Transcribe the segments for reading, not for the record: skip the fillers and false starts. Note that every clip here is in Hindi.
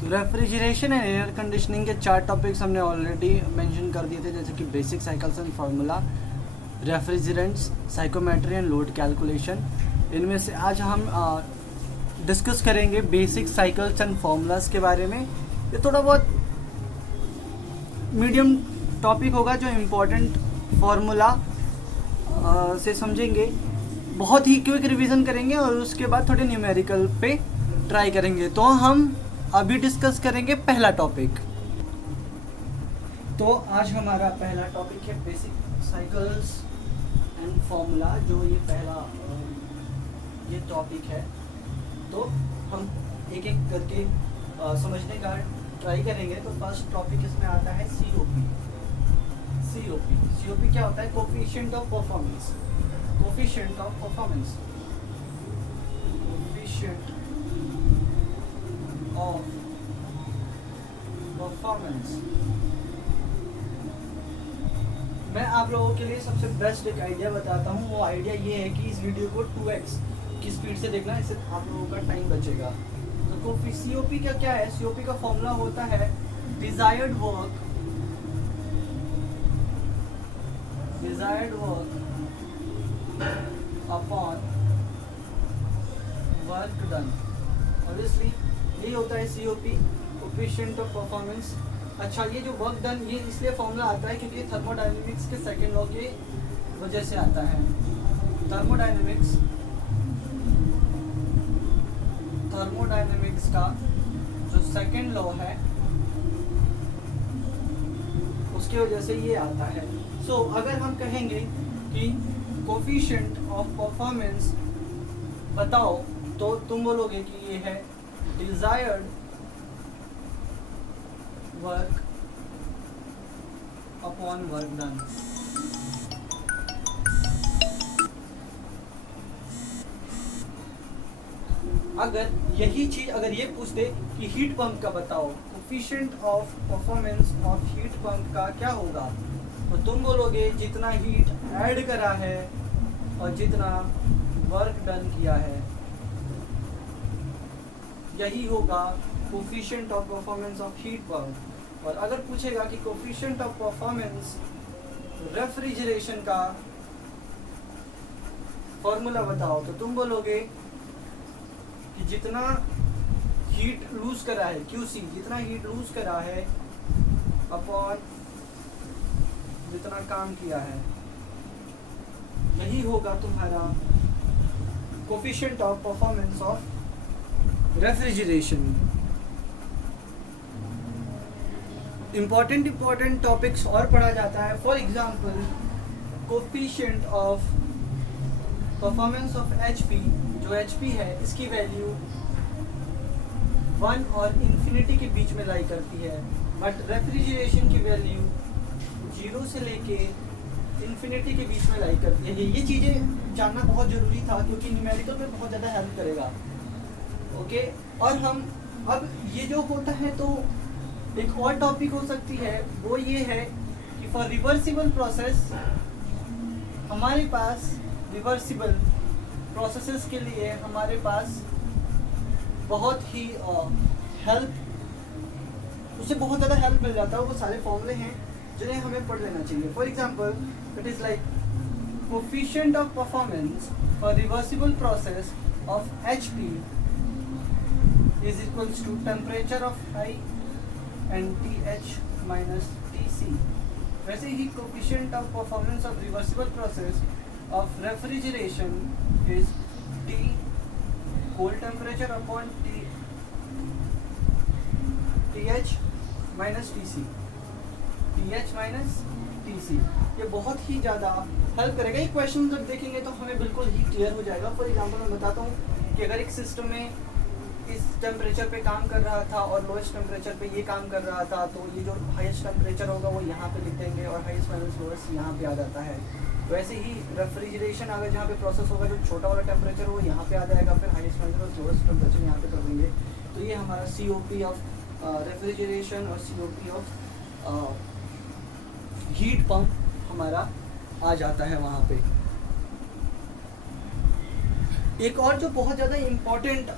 तो रेफ्रिजरेशन एंड एयर कंडीशनिंग के 4 टॉपिक्स हमने ऑलरेडी मेंशन कर दिए थे, जैसे कि basic cycles and formula, refrigerants, psychometry and load calculation. इनमें से आज हम डिस्कस करेंगे बेसिक साइकिल्स एंड फार्मूलाज के बारे में। ये थोड़ा बहुत मीडियम टॉपिक होगा जो इम्पोर्टेंट फार्मूला से समझेंगे, बहुत ही क्विक रिवीजन करेंगे और उसके बाद थोड़े न्यूमेरिकल पे ट्राई करेंगे। तो हम अभी डिस्कस करेंगे पहला टॉपिक। तो आज हमारा पहला टॉपिक है बेसिक साइकिल्स एंड फार्मूला, जो ये पहला ये टॉपिक है। तो हम एक एक करके समझने का ट्राई करेंगे। तो फर्स्ट टॉपिक इसमें आता है COP। COP क्या होता है? Coefficient of performance. Coefficient of performance, coefficient of performance. मैं आप लोगों के लिए सबसे बेस्ट एक आइडिया बताता हूँ। वो आइडिया ये है कि इस वीडियो को 2x की स्पीड से देखना, इससे आप लोगों का टाइम बचेगा। तो COP का क्या है? COP का फॉर्मूला होता है desired work upon work done. Obviously यही होता है COP, कोफिशिएंट ऑफ परफॉर्मेंस। अच्छा, ये जो वर्क डन, ये इसलिए फॉर्मूला आता है क्योंकि थर्मोडायनेमिक्स के सेकंड लॉ की वजह से आता है। थर्मोडायनेमिक्स का जो सेकंड लॉ है उसकी वजह से ये आता है। सो अगर हम कहेंगे कि कोफिशिएंट ऑफ परफॉर्मेंस बताओ, तो तुम बोलोगे कि ये है desired work upon work done. अगर यही चीज अगर ये पूछते कि हीट पंप का बताओ, coefficient of performance of heat pump का क्या होगा, तो तुम बोलोगे जितना हीट ऐड करा है और जितना वर्क डन किया है, यही होगा coefficient of performance of heat pump. और अगर पूछेगा कि कोफिशिएंट ऑफ परफॉर्मेंस रेफ्रिजरेशन का फॉर्मूला बताओ, तो तुम बोलोगे कि जितना हीट लूज करा है, QC, जितना हीट लूज करा है अपॉन जितना काम किया है, यही होगा तुम्हारा coefficient of performance of refrigeration. Important topics और पढ़ा जाता है। For example, coefficient of performance of HP, जो HP है, इसकी वैल्यू 1 और इन्फिनिटी के बीच में लाई करती है। बट रेफ्रिजरेशन की वैल्यू 0 से लेके इन्फिनिटी के बीच में लाई करती है। ये चीज़ें जानना बहुत ज़रूरी था क्योंकि न्यूमेरिकल में बहुत ज़्यादा हेल्प करेगा। ओके, और हम अब ये जो होता है, तो एक और टॉपिक हो सकती है, वो ये है कि फॉर रिवर्सिबल प्रोसेस, हमारे पास रिवर्सिबल प्रोसेसेस के लिए हमारे पास बहुत ही हेल्प, उससे बहुत ज़्यादा हेल्प मिल जाता है। वो सारे फॉर्मूले हैं जिन्हें हमें पढ़ लेना चाहिए। For example, it is like coefficient of performance for reversible process of HP is equals to temperature of high and TH minus TC। वैसे ही coefficient of performance of reversible process of refrigeration is T cold temperature upon TH minus TC। ये बहुत ही ज़्यादा हेल्प करेगा। ये क्वेश्चन जब देखेंगे तो हमें बिल्कुल ही क्लियर हो जाएगा। फॉर एग्जांपल मैं बताता हूँ कि अगर एक सिस्टम में इस टेम्परेचर पे काम कर रहा था और लोएस्ट टेम्परेचर पे ये काम कर रहा था, तो ये जो हाईएस्ट टेम्परेचर होगा वो यहाँ पे लिख देंगे और हाईएस्ट माइनस लोएस्ट यहाँ पे आ जाता है। वैसे ही रेफ्रिजरेशन अगर जहाँ पे प्रोसेस होगा, जो छोटा वाला टेम्परेचर हो वो यहाँ पे आ जाएगा, फिर हाईएस्ट माइनस लोएस्ट टेम्परेचर यहाँ पे कर देंगे। तो ये हमारा COP ऑफ रेफ्रिजरेशन और COP ऑफ हीट पंप हमारा आ जाता है वहाँ पे। एक और जो बहुत ज़्यादा इम्पॉर्टेंट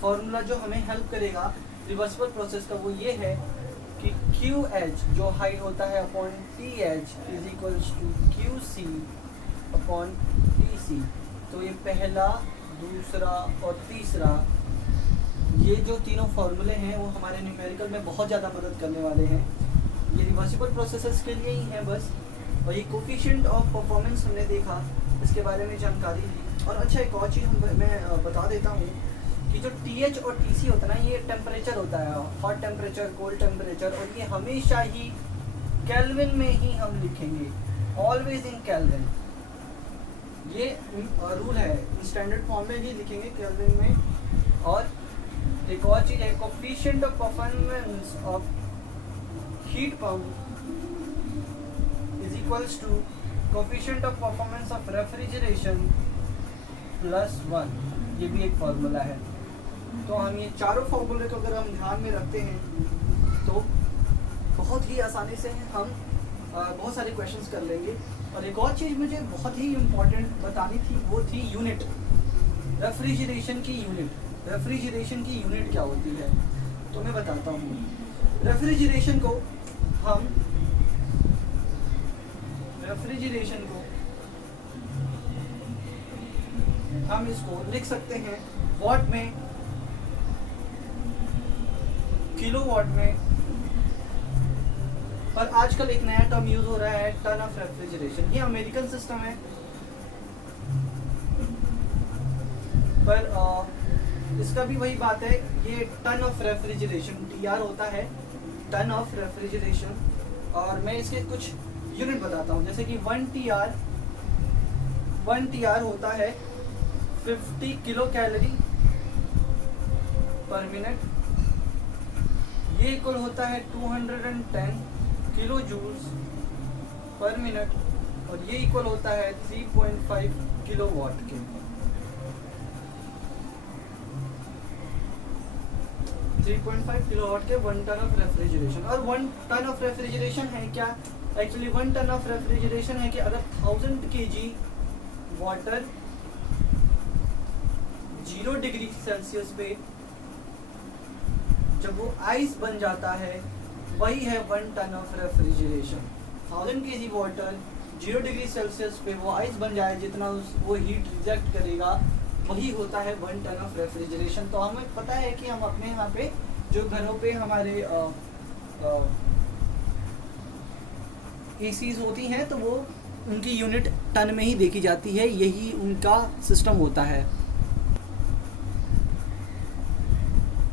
फॉर्मूला जो हमें हेल्प करेगा रिवर्सिबल प्रोसेस का वो ये है कि QH जो हाइट होता है upon TH is equals to QC upon TC। तो ये पहला, दूसरा और तीसरा, ये जो तीनों फार्मूले हैं वो हमारे न्यूमेरिकल में बहुत ज़्यादा मदद करने वाले हैं। ये रिवर्सिबल प्रोसेसेस के लिए ही है बस। और ये कोफिशिएंट ऑफ परफॉर्मेंस हमने देखा, इसके बारे में जानकारी ली। और अच्छा एक और चीज़ मैं बता देता हूँ कि जो TH और TC होता है ना, ये टेम्परेचर होता है, हॉट टेम्परेचर, कोल्ड टेम्परेचर, और ये हमेशा ही केल्विन में ही हम लिखेंगे, ऑलवेज इन केल्विन। ये रूल है, स्टैंडर्ड फॉर्म में ही लिखेंगे केल्विन में। और एक और चीज़ है, coefficient of performance of heat pump is equals to coefficient of performance of refrigeration plus 1। ये भी एक फार्मूला है। तो हम ये चारों फार्मूले को अगर हम ध्यान में रखते हैं तो बहुत ही आसानी से हम बहुत सारे क्वेश्चंस कर लेंगे। और एक और चीज़ मुझे बहुत ही इम्पोर्टेंट बतानी थी, वो थी यूनिट, रेफ्रिजरेशन की यूनिट। रेफ्रिजरेशन की यूनिट क्या होती है तो मैं बताता हूँ। रेफ्रिजरेशन को हम इसको लिख सकते हैं वॉट में, किलोवाट में। और आजकल एक नया टर्म यूज हो रहा है, टन ऑफ रेफ्रिजरेशन। ये अमेरिकन सिस्टम है, पर इसका भी वही बात है, ये टन ऑफ रेफ्रिजरेशन TR होता है, टन ऑफ रेफ्रिजरेशन। और मैं इसके कुछ यूनिट बताता हूँ, जैसे कि 1 TR होता है 50 किलो कैलोरी पर मिनट। ये इक्वल होता है 210 किलो जूल्स पर मिनट। और ये इक्वल होता है 3.5 किलो वाट के। 3.5 किलोवाट के 1 टन ऑफ रेफ्रिजरेशन। और 1 टन ऑफ रेफ्रिजरेशन है क्या? एक्चुअली 1 टन ऑफ रेफ्रिजरेशन है कि अगर 1000 kg वाटर 0 डिग्री सेल्सियस पे जब वो आइस बन जाता है, वही है 1 ton of refrigeration. 1000 kg water 0 degree Celsius पे वो आइस बन जाए, जितना वो हीट रिजेक्ट करेगा, वही होता है 1 टन ऑफ रेफ्रिजरेशन। तो हमें पता है कि हम अपने यहाँ पे जो घरों पे हमारे एसीज होती हैं, तो वो उनकी यूनिट टन में ही देखी जाती है, यही उनका सिस्टम होता है।